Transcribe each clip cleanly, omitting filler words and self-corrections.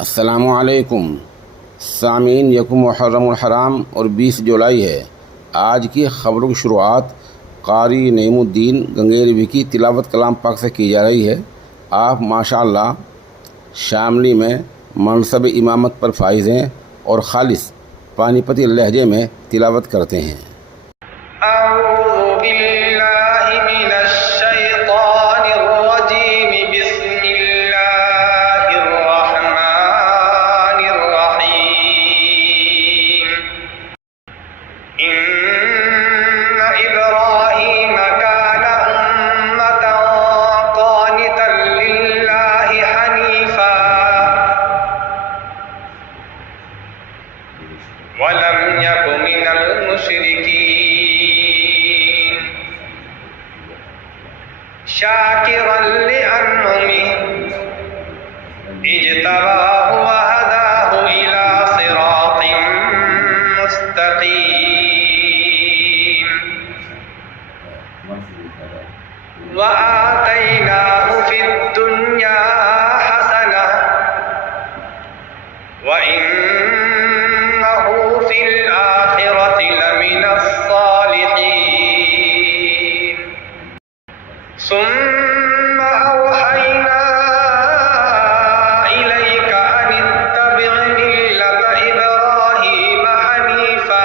अस्सलामुअलैकुम सामीन, यकुम मुहर्रमुल हराम और 20 जुलाई है। आज की ख़बरों की शुरुआत कारी नईमुद्दीन गंगेरवी की तिलावत कलाम पाक से की जा रही है। आप माशाअल्लाह शामली में मनसब इमामत पर फाइज हैं और ख़ालिस पानीपती लहजे में तिलावत करते हैं। वलम यकु मिनल मुशरिकीन शाकिरन लिअनउमिहि इज्तबाहु व हदाहु इला सिरातिन मुस्तकीम व आतैनाहु फिद दुन्या हसनह व इन्नहु फिल आखिरति लमिनस सालिहीन सुम्मा औहैना इलैका अनित्तबि' मिल्लता इब्राहीम हनीफा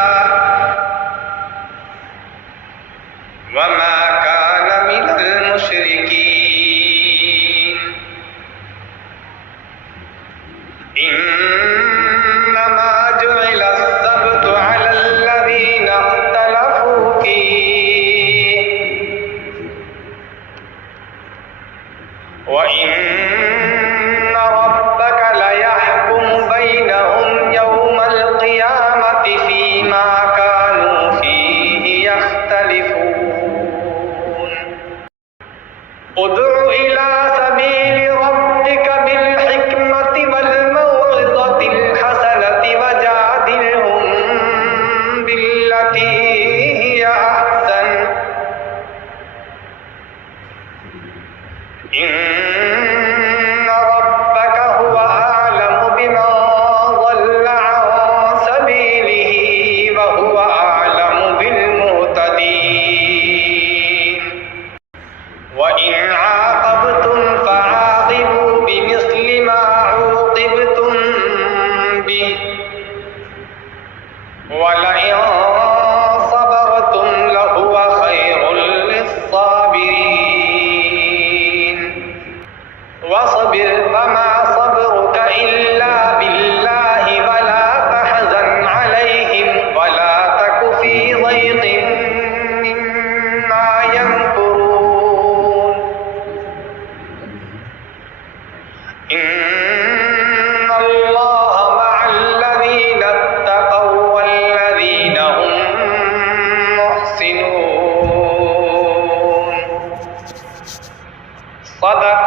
वमा कान मिनल मुशरिकीन इन्नमा जुइल अस्सब्तु अलल्लज़ीना इख्तलफू फीहि व इन्न रब्बक लयहकुमु बैनहुम यौमल क़ियामति फ़ीमा कानू फ़ीहि यख्तलिफून उद्उ इला सबीलि रब्बिक बिल हिक्मति वल मौइज़तिल हसनति वजादिलहुम बिल्लती हिया अहसन इन्न रब्बक हुवा अअलमु बिमन ضل عن سبيله وهو أعلم بالمهتدين وإن عاقبتم فعاقبوا بمثل ما عوقبتم به ولئن صبرتم لهو خير للصابرين واصبر وما صبرك إلا بالله ولا تحزن عليهم ولا تك في ضيق مما يمكرون إن الله مع الذين اتقوا والذين هم محسنون صدق